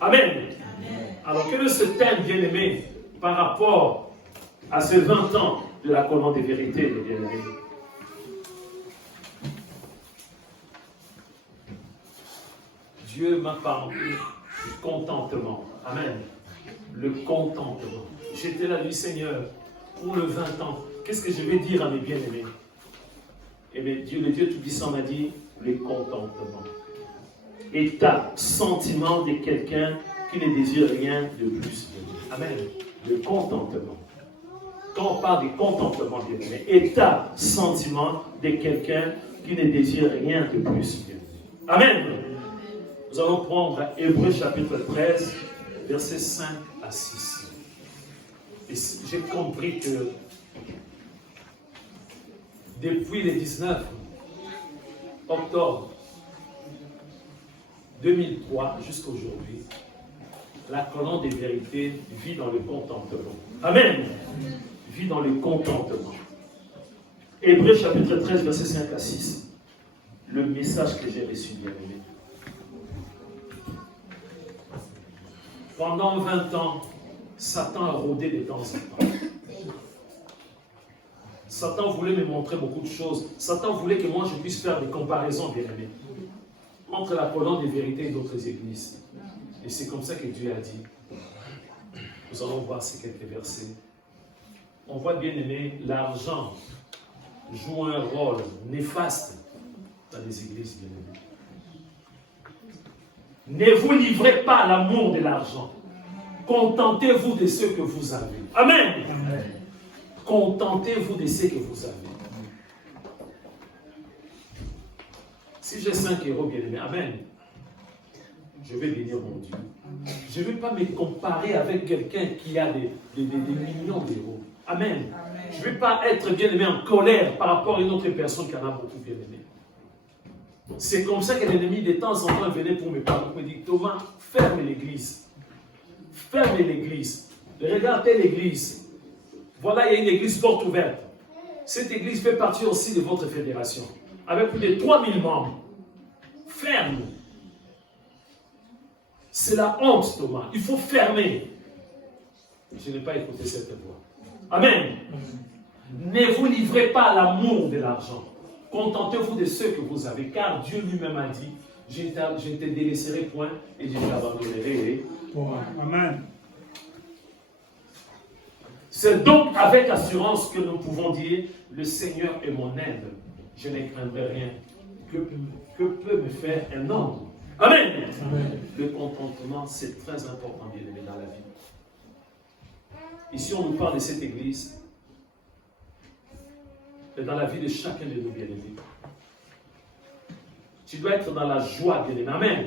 Amen. Alors quel est ce thème, bien-aimé, par rapport à ces 20 ans de la colonne des vérités, les bien-aimés? Dieu m'a parlé du contentement. Amen. Le contentement. J'étais là, du Seigneur, pour le 20 ans. Qu'est-ce que je vais dire à mes bien-aimés? Et bien, Dieu, le Dieu Tout-Puissant m'a dit, le contentement. État, sentiment de quelqu'un qui ne désire rien de plus. Amen. Le contentement. Quand on parle du contentement, bien-aimé, état, sentiment de quelqu'un qui ne désire rien de plus. Amen. Nous allons prendre Hébreux chapitre 13, versets 5 à 6. Et j'ai compris que depuis le 19 octobre 2003 jusqu'à aujourd'hui, la colonne des vérités vit dans le contentement. Amen. Vit dans le contentement. Hébreux chapitre 13, versets 5 à 6. Le message que j'ai reçu, bien-aimé. Pendant 20 ans, Satan a rôdé de temps en temps. Satan voulait me montrer beaucoup de choses. Satan voulait que moi je puisse faire des comparaisons, bien-aimés, entre la colonne des vérités et d'autres églises. Et c'est comme ça que Dieu a dit. Nous allons voir ces quelques versets. On voit, bien-aimés, l'argent joue un rôle néfaste dans les églises, bien-aimés. Ne vous livrez pas à l'amour de l'argent. Contentez-vous de ce que vous avez. Amen. Amen. Contentez-vous de ce que vous avez. Si j'ai 5 euros, bien-aimé, amen, je vais bénir mon Dieu. Je ne vais pas me comparer avec quelqu'un qui a des millions d'euros. Amen. Je ne vais pas être, bien-aimé, en colère par rapport à une autre personne qui en a beaucoup, bien-aimé. C'est comme ça que l'ennemi, de temps en temps, venait pour me parler. Il me dit, Thomas, ferme l'église. Ferme l'église. Regardez l'église. Voilà, il y a une église porte ouverte. Cette église fait partie aussi de votre fédération. Avec plus de 3000 membres. Ferme. C'est la honte, Thomas. Il faut fermer. Je n'ai pas écouté cette voix. Amen. Ne vous livrez pas à l'amour de l'argent. Contentez-vous de ce que vous avez, car Dieu lui-même a dit, je ne te délaisserai point et je t'abandonnerai. Amen. C'est donc avec assurance que nous pouvons dire, le Seigneur est mon aide, je ne craindrai rien. Que peut me faire un homme? Amen. Amen. Le contentement, c'est très important, bien-aimé, dans la vie. Ici, on nous parle de cette église, et dans la vie de chacun de nous, bien-aimés. Tu dois être dans la joie, bien-aimé. Amen.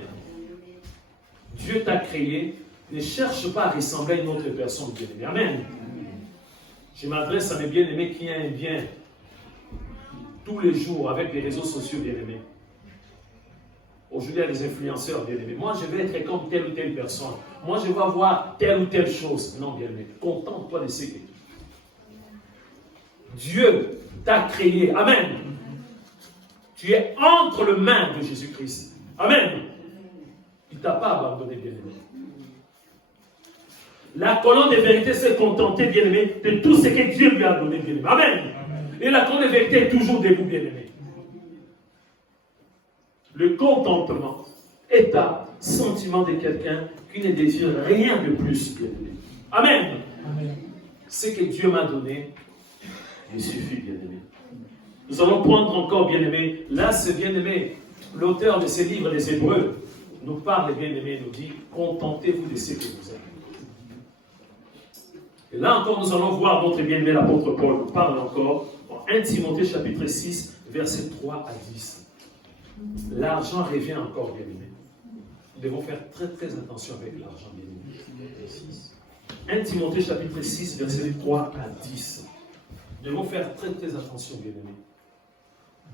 Dieu t'a créé. Ne cherche pas à ressembler à une autre personne, bien-aimé. Amen. Je m'adresse à mes bien-aimés qui ont un bien tous les jours avec les réseaux sociaux, bien-aimés. Aujourd'hui, il y a des influenceurs, bien-aimés. Moi, je vais être comme telle ou telle personne. Moi, je vais avoir telle ou telle chose. Non, bien-aimé. Contente-toi de ce que Dieu t'a créé. Amen. Tu es entre les mains de Jésus-Christ. Amen. Il ne t'a pas abandonné, bien-aimé. La colonne de vérité s'est contentée, bien-aimé, de tout ce que Dieu lui a donné, bien-aimé. Amen. Amen. Et la colonne de vérité est toujours debout, bien-aimé. Le contentement est un sentiment de quelqu'un qui ne désire rien de plus, bien-aimé. Amen. Amen. Ce que Dieu m'a donné, il suffit, bien-aimé. Nous allons prendre encore, bien-aimé. Là, c'est bien-aimé. L'auteur de ce livre des Hébreux nous parle, bien-aimé, nous dit, contentez-vous de ce que vous avez. Et là encore, nous allons voir notre bien-aimé, l'apôtre Paul nous parle encore, en 1 Timothée chapitre 6, versets 3 à 10. L'argent revient encore, bien-aimé. Nous devons faire très, très attention avec l'argent, bien-aimé. 1 Timothée chapitre 6, versets 3 à 10. Nous devons faire très, très attention, bien-aimé.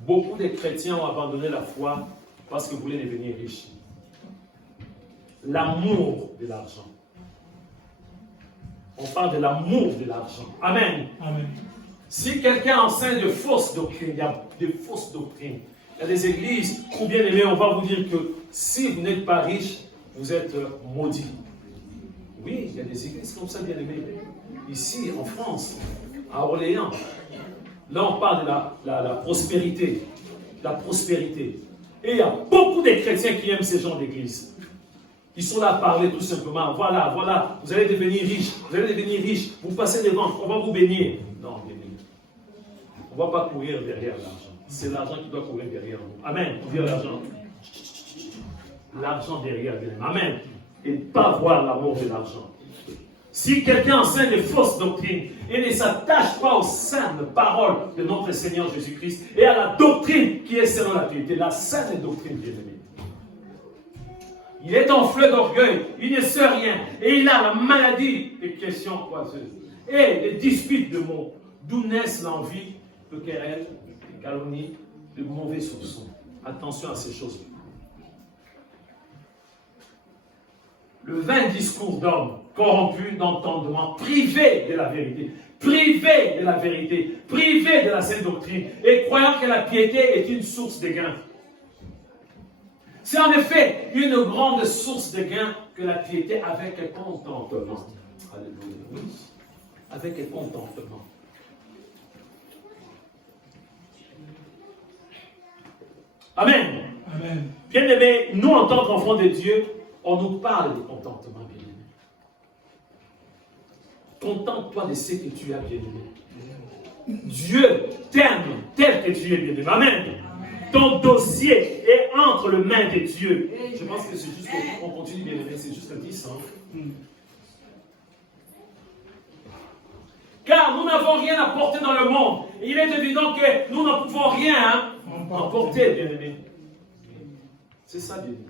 Beaucoup de chrétiens ont abandonné la foi parce qu'ils voulaient devenir riches. L'amour de l'argent. On parle de l'amour de l'argent. Amen. Amen. Si quelqu'un enseigne de fausses doctrines, il y a de fausses doctrines. Il y a des églises où, bien aimé, on va vous dire que si vous n'êtes pas riche, vous êtes maudits. Oui, il y a des églises comme ça, bien aimés. Ici, en France, à Orléans, là on parle de la prospérité. La prospérité. Et il y a beaucoup de chrétiens qui aiment ces genres d'église. Ils sont là à parler tout simplement. Voilà, voilà, vous allez devenir riche. Vous allez devenir riche. Vous passez devant, on va vous bénir. Non, bénir. On ne va pas courir derrière l'argent. C'est l'argent qui doit courir derrière nous. Amen. Vous dire l'argent. L'argent derrière. Amen. Et pas voir l'amour de l'argent. Si quelqu'un enseigne de fausses doctrines et ne s'attache pas aux saintes paroles de notre Seigneur Jésus-Christ et à la doctrine qui est selon la piété, la sainte doctrine, bien-aimée. Il est enflé d'orgueil, il ne sait rien, et il a la maladie des questions croiseuses et des disputes de mots, d'où naissent l'envie, de querelles, de calomnies, de mauvais soupçons. Attention à ces choses. Le vain discours d'homme corrompu d'entendement, privé de la vérité, privé de la vérité, privé de la sainte doctrine, et croyant que la piété est une source de gain. C'est en effet une grande source de gain que la piété avec le contentement. Alléluia. Avec le contentement. Amen. Amen. Bien-aimés, nous en tant qu'enfants de Dieu, on nous parle de contentement, bien-aimé. Contente-toi de ce que tu as, bien-aimé. Dieu t'aime tel que tu es, bien-aimé. Amen. Ton dossier est entre les mains de Dieu. Je pense que c'est juste qu'on continue, bien-aimé, c'est juste un 10. Car nous n'avons rien à porter dans le monde. Et il est évident que nous n'en pouvons rien emporter, bien-aimé. C'est ça, bien-aimé.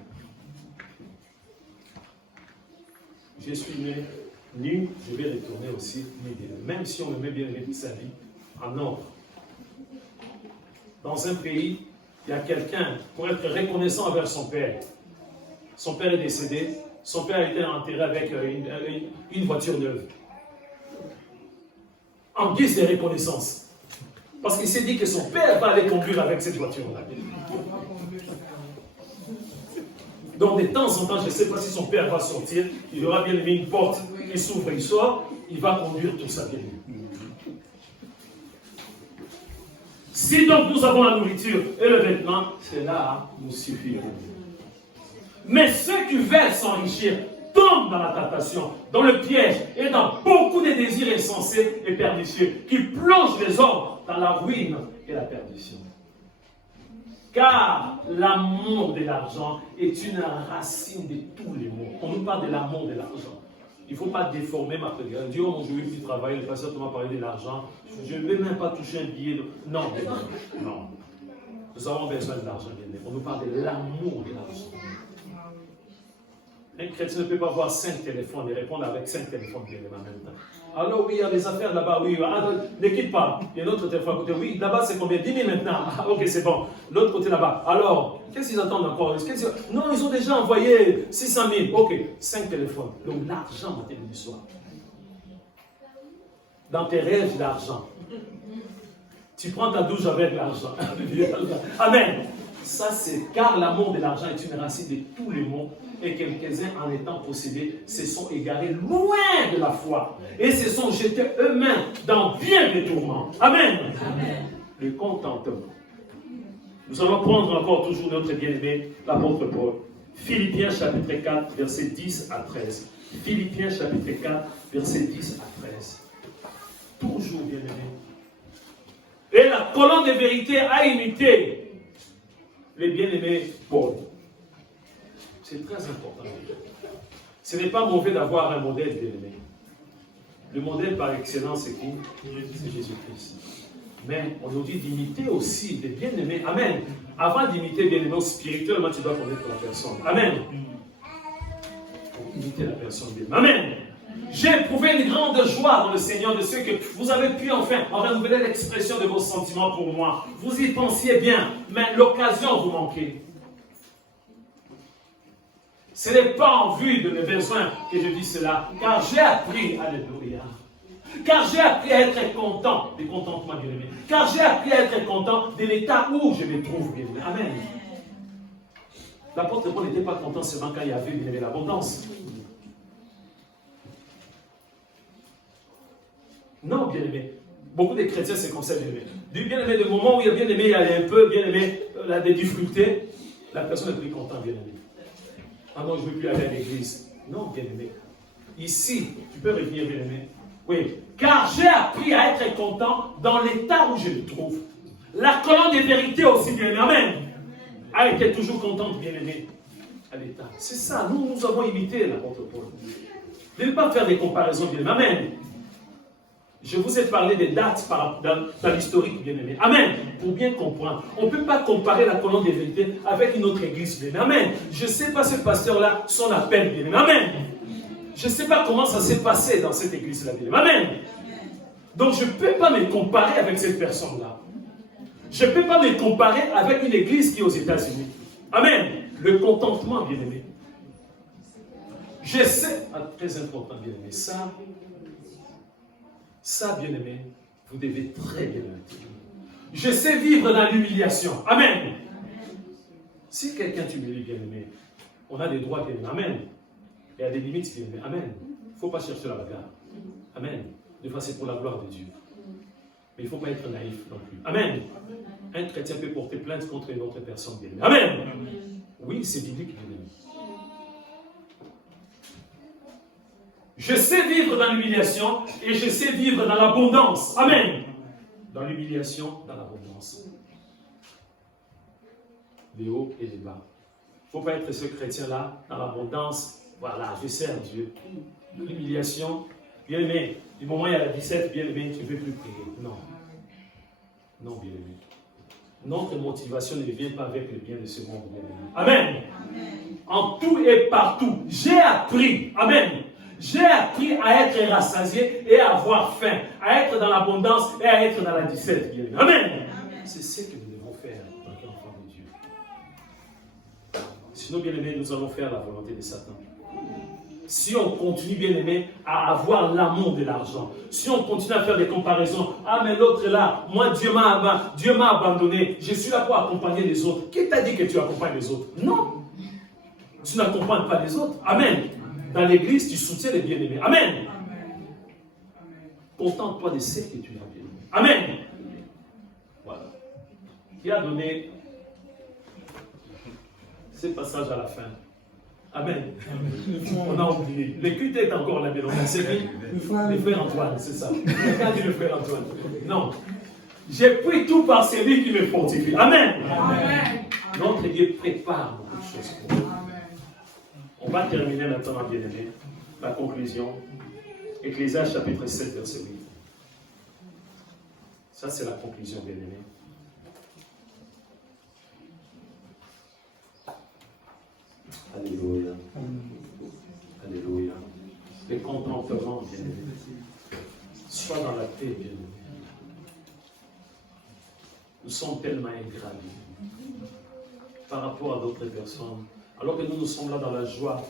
Je suis né nu, je vais retourner aussi nu. Même si on me met bien-aimé toute sa vie en ordre. Dans un pays, il y a quelqu'un, pour être reconnaissant envers son père. Son père est décédé, son père a été enterré avec une voiture neuve. En guise de reconnaissance. Parce qu'il s'est dit que son père va aller conduire avec cette voiture-là. Donc de temps en temps, je ne sais pas si son père va sortir, il aura bien aimé une porte, il s'ouvre, il sort, il va conduire tout ça bien. Si donc nous avons la nourriture et le vêtement, cela nous suffit. Mais ceux qui veulent s'enrichir tombent dans la tentation, dans le piège et dans beaucoup de désirs insensés et pernicieux qui plongent les hommes dans la ruine et la perdition. Car l'amour de l'argent est une racine de tous les maux. On nous parle de l'amour de l'argent. Il ne faut pas déformer ma prédication. Dieu, mon Dieu, il travaille, le pasteur m'a parlé de l'argent. Je ne vais même pas toucher un billet. Non, non. Nous avons besoin de l'argent. On nous parle de l'amour de l'argent. Un chrétien ne peut pas avoir 5 téléphones et répondre avec 5 téléphones en même temps. Alors oui, il y a des affaires là-bas, oui. Ne quitte pas. Il y a un autre téléphone à côté. Oui, là-bas c'est combien? 10 000 maintenant. Ah, ok, c'est bon. L'autre côté là-bas. Alors, qu'est-ce qu'ils attendent encore? Non, ils ont déjà envoyé 600 000. Ok, 5 téléphones. Donc l'argent matin du soir. Dans tes rêves, l'argent. Tu prends ta douche avec l'argent. Amen. Ça, c'est car l'amour de l'argent est une racine de tous les maux. Et quelques-uns, en étant possédés, se sont égarés loin de la foi et se sont jetés eux-mêmes dans bien des tourments. Amen. Amen. Le contentement. Nous allons prendre encore toujours notre bien-aimé, l'apôtre Paul. Philippiens chapitre 4, versets 10 à 13. Philippiens chapitre 4, versets 10 à 13. Toujours bien-aimé. Et la colonne de vérité a imité les bien-aimés Paul. C'est très important. Ce n'est pas mauvais d'avoir un modèle bien-aimé. Le modèle par excellence, c'est qui? C'est Jésus-Christ. Mais on nous dit d'imiter aussi des bien-aimés. Amen. Avant d'imiter bien-aimés spirituellement, tu dois connaître la personne. Amen. Pour imiter la personne bien-aimée. Amen. J'ai éprouvé une grande joie dans le Seigneur de ce que vous avez pu enfin renouveler l'expression de vos sentiments pour moi. Vous y pensiez bien, mais l'occasion vous manquait. Ce n'est pas en vue de mes besoins que je dis cela, car j'ai appris, alléluia, car j'ai appris à être content, des contentements bien-aimés, car j'ai appris à être content de l'état où je me trouve bien-aimé. Amen. L'apôtre Paul n'était pas content seulement quand il y avait bien aimé l'abondance. Non, bien aimé. Beaucoup de chrétiens, c'est comme ça, bien aimé. Du bien aimé, le moment où il y a bien aimé, il y a un peu, bien aimé, là, des difficultés, la personne est plus contente, bien aimé. Ah non, je ne veux plus aller à l'église. Non, bien aimé. Ici, tu peux revenir, bien aimé. Oui, car j'ai appris à être content dans l'état où je me trouve. La colonne des vérités aussi, bien aimé. Amen. A été toujours contente, bien aimé, à l'état. C'est ça, nous avons imité l'apôtre Paul. De ne pas faire des comparaisons, bien aimé. Amen. Je vous ai parlé des dates dans l'historique, bien aimé. Amen. Pour bien comprendre. On ne peut pas comparer la colonne des vérités avec une autre église, bien aimé. Amen. Je ne sais pas ce pasteur-là, son appel, bien aimé. Amen. Je ne sais pas comment ça s'est passé dans cette église-là, bien aimé. Amen. Donc je ne peux pas me comparer avec cette personne-là. Je ne peux pas me comparer avec une église qui est aux États-Unis. Amen. Le contentement, bien aimé. Je sais, très important, bien aimé, ça, bien aimé, vous devez très bien l'intégrer. Je sais vivre dans l'humiliation. Amen. Si quelqu'un t'humilie, bien aimé, on a des droits, bien aimé. Amen. Il y a des limites, bien aimé. Amen. Il ne faut pas chercher la bagarre. Amen. Des fois, c'est pour la gloire de Dieu. Mais il ne faut pas être naïf non plus. Amen. Un chrétien peut porter plainte contre une autre personne, bien aimé. Amen. Oui, c'est biblique, bien aimé. Je sais vivre dans l'humiliation et je sais vivre dans l'abondance. Amen. Dans l'humiliation, dans l'abondance. Les hauts et les bas. Il ne faut pas être ce chrétien-là dans l'abondance. Voilà, je sers Dieu. L'humiliation, bien aimé. Du moment où il y a la 17, bien aimé, tu ne peux plus prier. Non. Non, bien aimé. Notre motivation ne vient pas avec le bien de ce monde, bien aimé. Amen. Amen. En tout et partout, j'ai appris. Amen. J'ai appris à être rassasié et à avoir faim, à être dans l'abondance et à être dans la 17. Bien aimé. Amen. Amen. C'est ce que nous devons faire en tant qu'enfants de Dieu. Sinon, bien aimé, nous allons faire la volonté de Satan. Si on continue, bien aimé, à avoir l'amour de l'argent, si on continue à faire des comparaisons, ah mais l'autre est là, moi Dieu m'a abandonné, je suis là pour accompagner les autres. Qui t'a dit que tu accompagnes les autres? Non. Tu n'accompagnes pas les autres. Amen. Dans l'église, tu soutiens les bien-aimés. Amen. Contente-toi de ce que tu as, bien-aimé. Amen. Voilà. Qui a donné ce passage à la fin? Amen. On a oublié. Le culte est encore là, bien aimé. C'est qui? Le frère Antoine, c'est ça. Quelqu'un dit le frère Antoine. Non. J'ai pris tout par celui qui me fortifie. Amen. Amen. Notre Dieu prépare beaucoup de choses pour nous. On va terminer maintenant, bien aimé, la conclusion. Ecclésiaste chapitre 7, verset 8. Ça, c'est la conclusion, bien aimé. Alléluia. Alléluia. Le contentement, bien aimé. Sois dans la paix, bien aimé. Nous sommes tellement ingrats par rapport à d'autres personnes. Alors que nous sommes là dans la joie,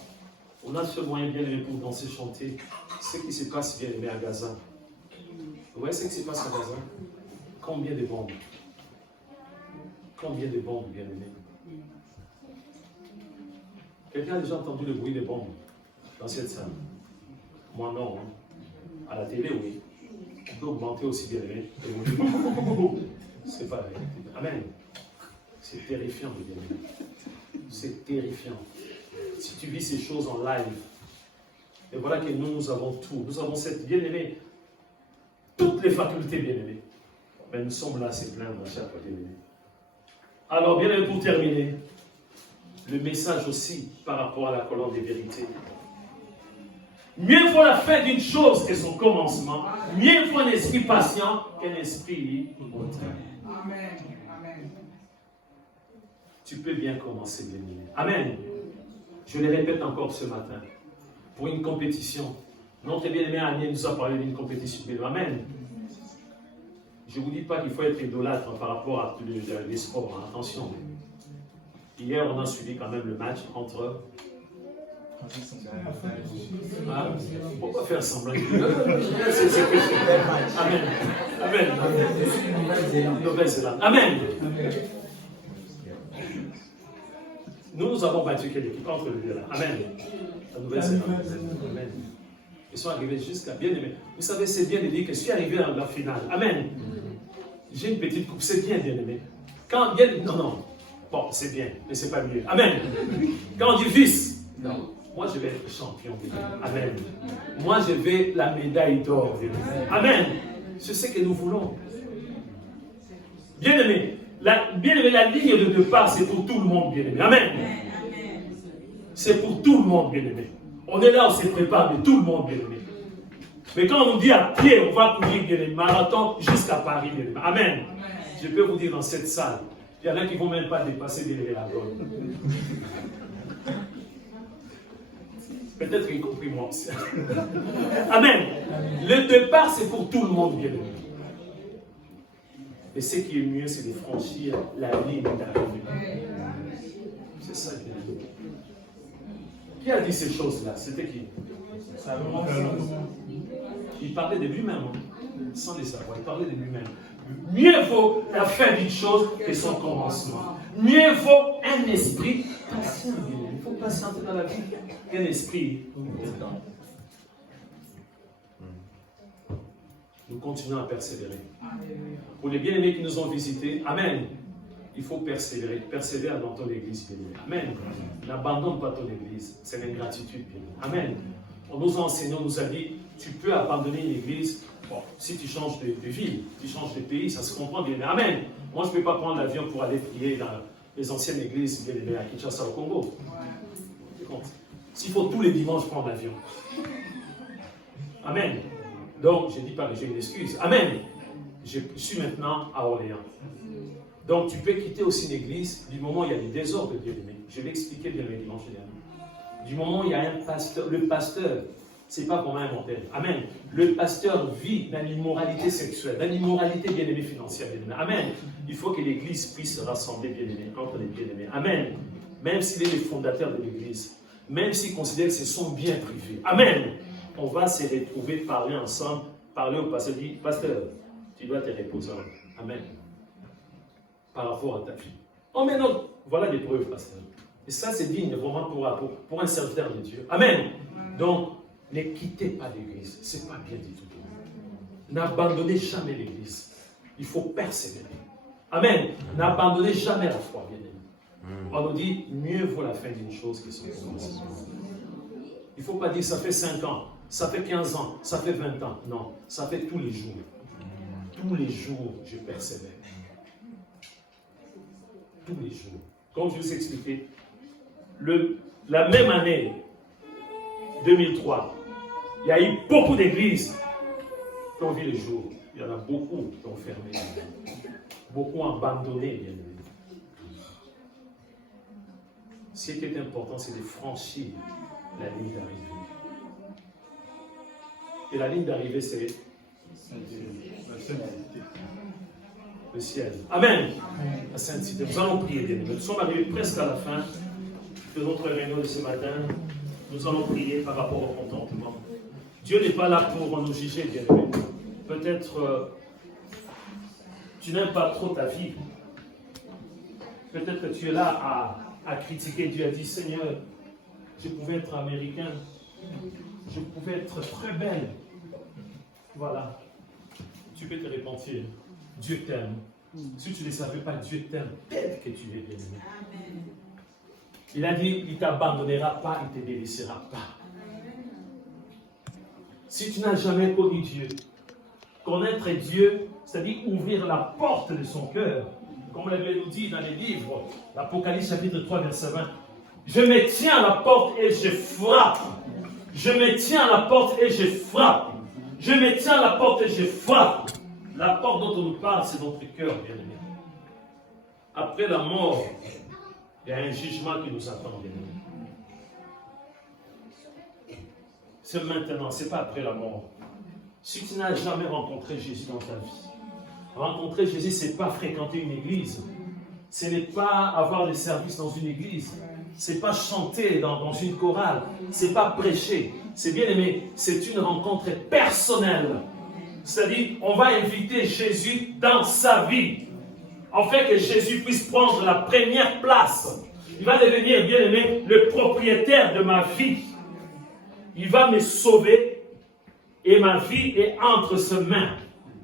on a ce moyen bien aimé pour danser, chanter. Ce qui se passe bien aimé à Gaza. Vous voyez ce qui se passe à Gaza? Combien de bombes? Combien de bombes, bien aimé? Quelqu'un a déjà entendu le bruit des bombes dans cette salle? Moi non. Hein. À la télé, oui. On peut augmenter aussi, bien aimé. C'est pas vrai. Amen. C'est terrifiant, bien aimé. C'est terrifiant. Si tu vis ces choses en live, et voilà que nous avons tout. Nous avons cette bien-aimée, toutes les facultés bien-aimées. Mais nous sommes là à se plaindre à chaque fois, bien-aimé. Alors, bien-aimé, pour terminer, le message aussi par rapport à la colonne des vérités. Mieux vaut la fin d'une chose que son commencement. Mieux vaut un esprit patient qu'un esprit hautain. Amen. Amen. Tu peux bien commencer, bien-aimé. Amen. Je le répète encore ce matin. Pour une compétition. Notre bien-aimé Agnès nous a parlé d'une compétition. Amen. Je ne vous dis pas qu'il faut être idolâtre par rapport à tous les sports. Hein. Attention. Hier, on a suivi quand même le match entre... Ah, pourquoi faire semblant? Amen. Amen. Nouvelle-Zélande. Amen. Nous avons battu quelle équipe entre les deux là. Amen. La nouvelle saison. Amen. Ils sont arrivés jusqu'à bien aimé. Vous savez, c'est bien de dire que je suis arrivé à la finale. Amen. J'ai une petite coupe, c'est bien aimé. Quand bien, non. Bon, c'est bien, mais c'est pas mieux. Amen. Quand on dit vice, non. Moi, je vais être champion. Amen. Moi, je vais la médaille d'or. Amen. C'est ce que nous voulons. Bien aimé. La ligne de départ, c'est pour tout le monde, bien aimé. Amen. C'est pour tout le monde, bien aimé. On est là, on se prépare, mais tout le monde, bien aimé. Mais quand on nous dit à pied, on va courir, bien aimé, marathon jusqu'à Paris, bien aimé. Amen. Je peux vous dire dans cette salle, il y en a qui ne vont même pas dépasser, bien aimé, la gomme. Peut-être y compris moi aussi. Amen. Le départ, c'est pour tout le monde, bien aimé. Et ce qui est mieux, c'est de franchir la ligne d'arrivée. C'est ça, bien aimé. Qui a dit ces choses-là? C'était qui? Il parlait de lui-même, sans les savoir. Il parlait de lui-même. Mieux vaut la fin d'une chose que son commencement. Mieux vaut un esprit patient. Il faut patienter dans la vie qu'un esprit. Nous continuons à persévérer. Pour les bien-aimés qui nous ont visités, Amen. Il faut persévérer. Persévère dans ton église, bien-aimé. Amen. N'abandonne pas ton église. C'est l'ingratitude, bien-aimé. Amen. On nous a enseigné, on nous a dit, tu peux abandonner une église. Bon, si tu changes de ville, tu changes de pays, ça se comprend, bien-aimé. Amen. Moi, je ne peux pas prendre l'avion pour aller prier dans les anciennes églises, bien-aimé, à Kinshasa, au Congo. S'il faut tous les dimanches prendre l'avion. Amen. Donc, je ne dis pas que j'ai une excuse. Amen. Je suis maintenant à Orléans. Donc, tu peux quitter aussi une église du moment où il y a des désordres, bien-aimé. Je l'ai expliqué bien le dimanche dernier. Du moment où il y a un pasteur, le pasteur, ce n'est pas pour un mortel. Amen. Le pasteur vit dans l'immoralité sexuelle, dans l'immoralité bien-aimée financière, bien-aimé. Amen. Il faut que l'église puisse se rassembler, bien-aimé, entre les bien-aimés. Amen. Même s'il est le fondateur de l'église, même s'il considère que c'est son bien privé. Amen. On va se retrouver, parler ensemble, parler au pasteur, dire, pasteur, tu dois te reposer. Amen. Par rapport à ta vie. Oh mais non, voilà des preuves, pasteur. Et ça, c'est digne vraiment pour un serviteur de Dieu. Amen. Donc, ne quittez pas l'église. Ce n'est pas bien du tout. N'abandonnez jamais l'église. Il faut persévérer. Amen. N'abandonnez jamais la foi, bien aimé. On nous dit, mieux vaut la fin d'une chose que son commencement. Il ne faut pas dire, ça fait 5 ans, ça fait 15 ans, ça fait 20 ans. Non, ça fait tous les jours. Tous les jours, je persévère. Tous les jours. Comme je vous ai expliqué, la même année, 2003, il y a eu beaucoup d'églises qui ont vu le jour. Il y en a beaucoup qui ont fermé. Beaucoup ont abandonné, bien évidemment. Ce qui est important, c'est de franchir la ligne d'arrivée. Et la ligne d'arrivée, c'est le ciel. Amen. La sainteté. Nous allons prier, bien aimés. Nous sommes arrivés presque à la fin de notre réunion de ce matin. Nous allons prier par rapport au contentement. Dieu n'est pas là pour nous juger, bien aimés. Peut-être tu n'aimes pas trop ta vie. Peut-être que tu es là à critiquer Dieu, à dire, Seigneur, je pouvais être américain, je pouvais être très belle. Voilà. Tu peux te repentir. Dieu t'aime. Si tu ne le savais pas, Dieu t'aime tel que tu es, bien aimé. Il a dit, il ne t'abandonnera pas, il ne te délaissera pas. Si tu n'as jamais connu Dieu, connaître Dieu, c'est-à-dire ouvrir la porte de son cœur, comme la Bible nous dit dans les livres, l'Apocalypse chapitre 3, verset 20, je me tiens à la porte et je frappe. Je me tiens à la porte et je frappe. Je me tiens à la porte et je frappe. La porte dont on nous parle, c'est notre cœur, bien aimé. Après la mort, il y a un jugement qui nous attend, bien aimé. C'est maintenant, ce n'est pas après la mort. Si tu n'as jamais rencontré Jésus dans ta vie, rencontrer Jésus, ce n'est pas fréquenter une église. Ce n'est pas avoir des services dans une église. Ce n'est pas chanter dans une chorale. Ce n'est pas prêcher. C'est bien aimé, c'est une rencontre personnelle. C'est-à-dire, on va inviter Jésus dans sa vie. En fait, que Jésus puisse prendre la première place. Il va devenir, bien aimé, le propriétaire de ma vie. Il va me sauver et ma vie est entre ses mains.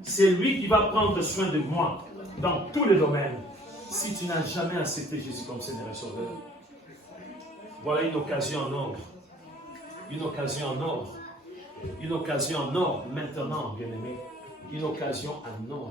C'est lui qui va prendre soin de moi dans tous les domaines. Si tu n'as jamais accepté Jésus comme Seigneur et Sauveur, voilà une occasion en or. Une occasion en or. Une occasion en or maintenant, bien aimé. Une occasion en or.